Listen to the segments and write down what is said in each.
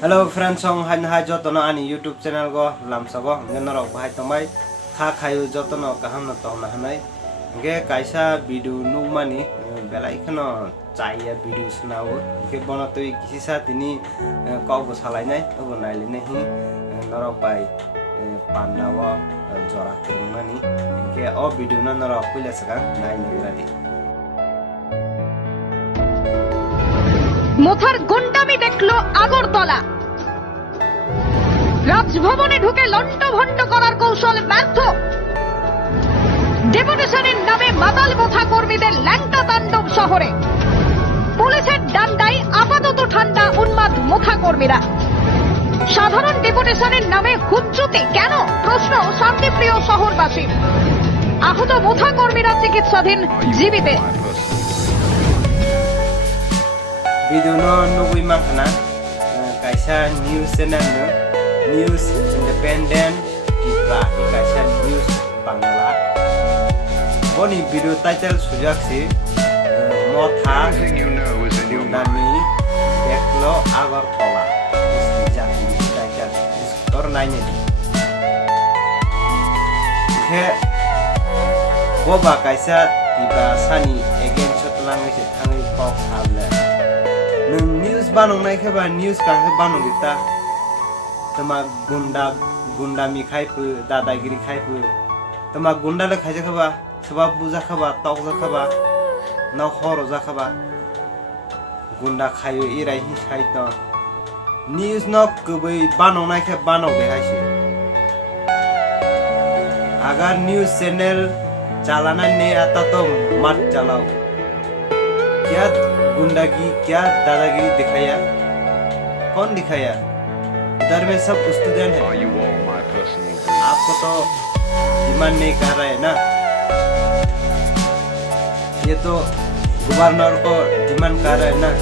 Hello friends, song hai jotono ani YouTube channel go lamsago ngenoro bahai tomai kha khayu jotono kaham na tona hanai nge kaisa video nugmani belai khano chaiya video sunao ke bono toi kisisa tini kau salai nai obo naile nahi norok bai pandawa jora kirmani ke o video na norok pila sakang nai nigradi মোথার গুন্ডামি দেখলো আগরতলা রাজভবনে ঢুকে লন্ডভন্ড করার কৌশল ব্যর্থ ডেপুটেশনের নামে মাতাল মোথা কর্মীদের ল্যাংটা তাণ্ডব শহরে পুলিশের ডান্ডায় আপাতত ঠান্ডা উন্মাদ মোথা কর্মীরা সাধারণ ডেপুটেশনের নামে হুজ্জুতে কেন প্রশ্ন শান্তিপ্রিয় শহরবাসী আহত মোথা কর্মীরা চিকিৎসাধীন জীবিতে video no nugui makna kaisa news channel no news independent Tripura kaisa news bangla boni video title sujakse motha nami deklo agartala jati title or naine ke boba kaisa Tiprasa ni again chotlang se thangai kok hable news banong nai khaba news ka banong dita tama gunda mi khai pu dadagiri khai pu tama gunda le khai khaba sabab buja khaba tok ja khaba na khoro ja khaba gunda khayo irai hi khai to news no kubai banong nai khe banong de hai se agar news channel chalana ne ata to mat chalao क्या गुंडागी क्या दादागिरी दिखाया कौन दिखाया इधर में सब student है आपको तो डिमांड नहीं कर रहा है ना ये तो गवर्नर को डिमांड कर रहा है ना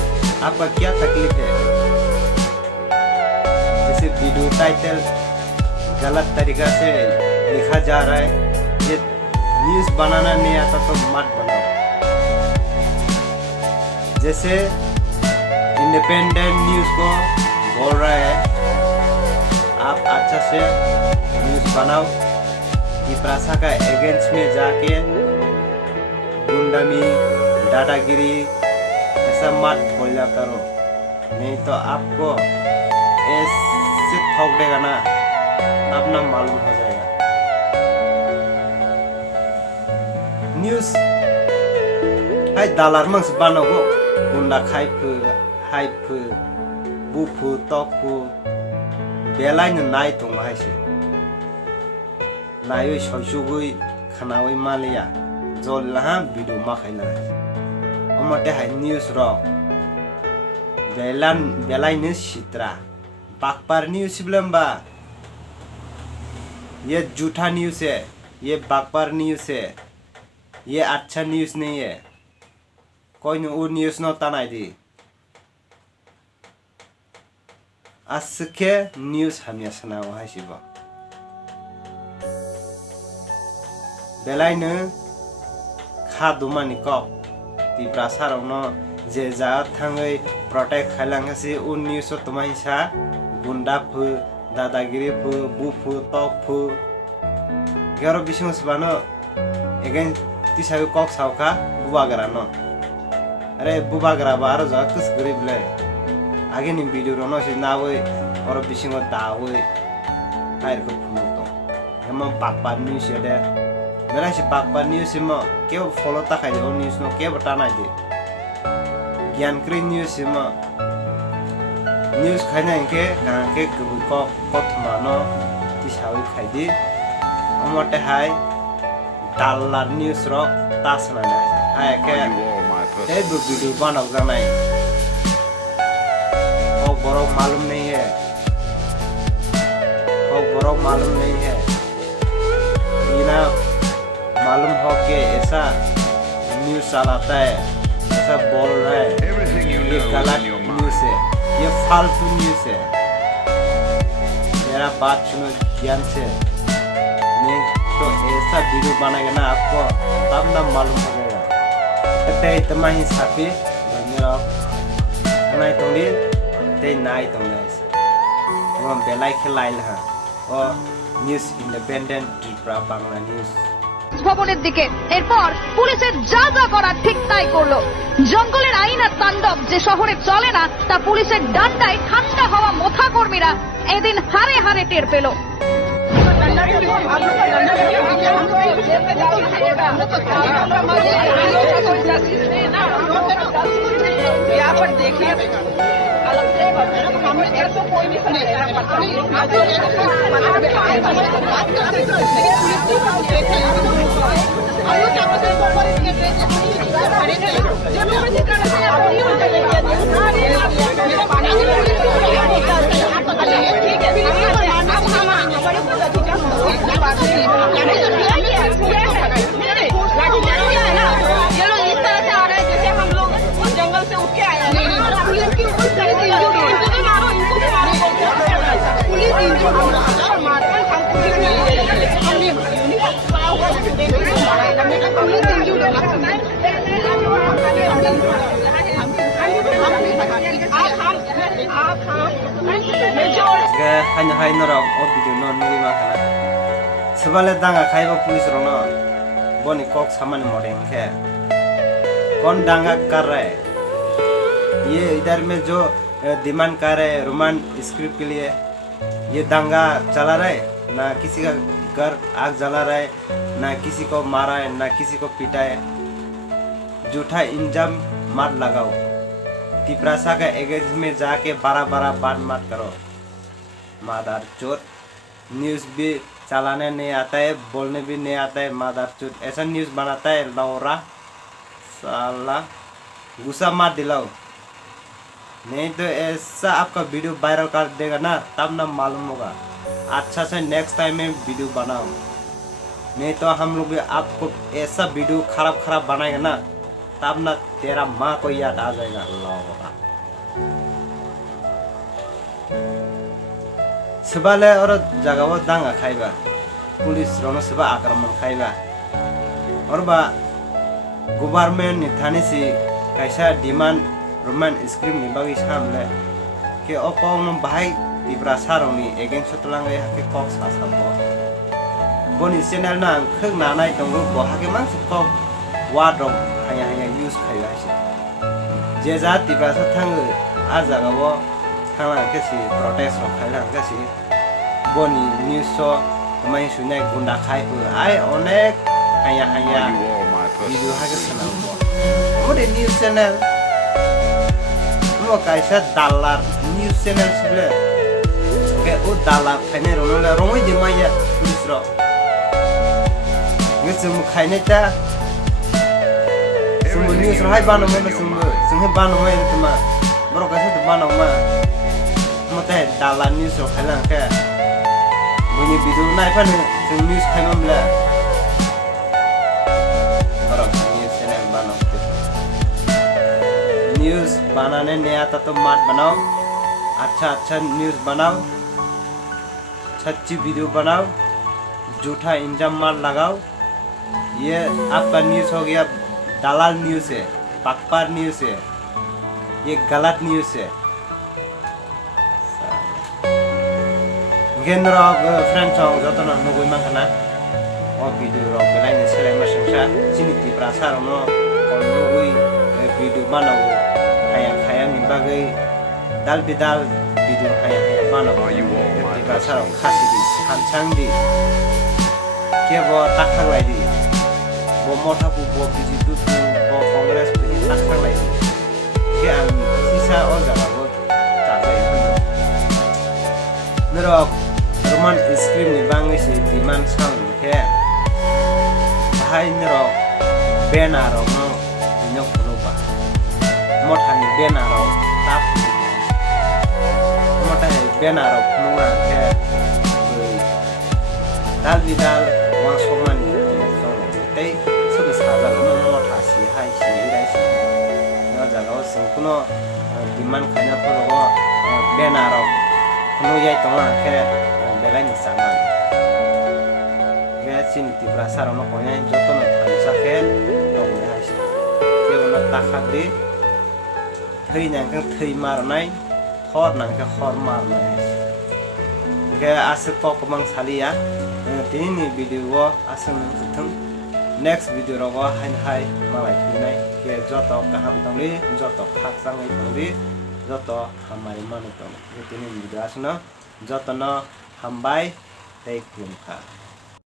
आपका क्या तकलीफ है जैसे वीडियो टाइटल गलत तरीका से लिखा जा रहा है ये न्यूज़ बनाना नहीं आता तो मत बनाओ जैसे इंडिपेंडेंट न्यूज़ को बोल रहा है आप अच्छा से न्यूज़ बनाओ तिप्रासा का एगेंस्ट में जाके गुंडामी दादागिरी ऐसा मत बोला करो नहीं तो आपको ऐसे ठोक देगा ना तब ना मालूम हो जाएगा news hai dalar mangs banago gunda khaipu haipu bupu tokpu belai nai tong hai se nai oi soisugui khanawai malia jol laha bidu ma khaila omote hai news ro belai ne sitra bakpar news blamba ये झूठा news है ये बाकपार news है ये अच्छा news नहीं है कोई वो न्यूज़ न तनाई दी असके न्यूज़ हमें सुना हुआ है शिवा बेलाइने खादुमानी कप तिप्रासा रौनो जे जा थांगै प्रोटेक्ट खालांगासि उ न्यूज़ तुम्हारी सा गुंडा फु दादागिरी फु बुफु टक फु गेरो बिसिंग सबानो एगेन तिसागो कक सावका बुबागरानो अरे बुबागरा बारो जा कस गरीब ले आगे नि वीडियो रनो से नावै और बिसिंग दावै आइर को फुनो तो हम बाकपा न्यूज़ दे मेरा से बाकपा न्यूज़ म के फॉलो ता खाइ ओ न्यूज़ नो के बताना दे ज्ञान क्री न्यूज़ म न्यूज़ खाइना के गबु को कथमानो तिसावै खाइदि अमते हाय दालाल न्यूज़ रो तासना दे हाय के ये वीडियो बनाओ जानाई और बड़ों मालूम नहीं है और बड़ों मालूम नहीं है बिना मालूम हो के ऐसा न्यूज़ चलाता है ऐसा बोल रहा है ये गलत न्यूज़ है ये फालतू न्यूज़ है मेरा बात सुनो ध्यान से नहीं तो ऐसा वीडियो बनाएगा ना आपको तब ना मालूम हो जाएगा tei temai sapi, banyaknya, kenai tongdi, tei nai tongdi. এবং বেলাই খেলাইল হ্যাঁ ও news independent Tripura Bangla news ভবনের দিকে এরপর পুলিশের যা যা করার ঠিক তাই করলো জঙ্গলের আইন আর তাণ্ডব যে শহরে চলে না তা পুলিশের ডান্ডায় ঠান্ডা হওয়া মোথা কর্মীরা এদিন হারে হারে টের পেল यहाँ पर देखिए हमने ऐसा कोई नहीं जंगल से उठ के आया पुलिस की hanya hai norok o video no nui ma khala sebale danga khaiba police ro no boni kok saman modeng khe कौन दंगा कर रहा है ये इधर में जो डिमांड कर रहे हैं रोमान स्क्रिप्ट के लिए ये दंगा चला रहा है ना किसी का घर आग जला रहा है ना किसी को मारा है ना किसी को पीटा है झूठा इंजाम मत लगाओ तिपरासा का एगेंस्ट में जाके बड़ा बात मत करो मादार चोट न्यूज़ भी चलाने नहीं आता है बोलने भी नहीं आता है मादार चोट ऐसा न्यूज़ बनाता है लौरा साला गुस्सा मत दिलाओ नहीं तो ऐसा आपका वीडियो वायरल कर देगा ना तब ना मालूम होगा अच्छा से नेक्स्ट टाइम में वीडियो बनाओ नहीं तो हम लोग भी आपको ऐसा वीडियो खराब बनाएगा ना तब ना तेरा माँ को याद आ जाएगा लौरा sebale oro jagawo danga khaiba police rono seba akraman khaiba orba government ni thani si kaisa demand roman script ni bagi samle ke opong bahai Tiprasa roni against tlangai hake kok sasabo boni channel na kheng na nai tongo bo hake mang ko wadom haya use khaiba si je ja Tiprasa thang a jagawo thangla ke si protest ro khaila ke si boni news so tamai sunai gunda khai pu ai onek haya video hake sanam bo ode news channel mo kaisa Dalal news channel sile ke o Dalal khaine ro la rongoi de maya news ro ngisum khaine ta sumu news ro hai bano me sumu bano me tuma bro kaisa de bano ma mote Dalal news ro khaila ke bunyi video nai pan sing news khaimam la bro news channel bano news बनाने नहीं आता तो मत बनाओ अच्छा news बनाओ सच्ची video बनाओ झूठा इंजाम मत लगाओ ये आपका न्यूज़ हो गया दलाल न्यूज़ है पकपार न्यूज़ है ये गलत न्यूज़ है गेंद्र फ्रेंड सॉन्ग जो तो ना नुगुई मांगना और वीडियो रॉक बेलाइन सेलेक्ट मशंशा चिनी Tiprasa रोनो और नुगुई वीडियो बनाओ haya min bagai dal bidal video haya mana bo Tiprasa khasi di hanchang di ke bo takhang lai di bo motha pu bo biji tu bo congress pu takhang lai di ke an sisa o jaga bo ta jai nero roman script ni bangai se demand sang ke bahai nero banner no nyok rupa mothani banner tap mothani banner nunga ke dal bidal wang soman song tei sobe saja no motha si hai si rai si no jaga sing kuno demand khana poro banner no yai tonga ke belai ni saman ke sin Tiprasa no konya joto no thansa ke tong hai si ke no takhak di thei nang ka thei mar nai khor nang ka khor mar nai ke ase kok mang salia tini video ase nang next video rogo hai malai pinai ke joto kaham tangli joto khak sangai tangli joto hamari manu tang tini video asna joto no hambai tei kumka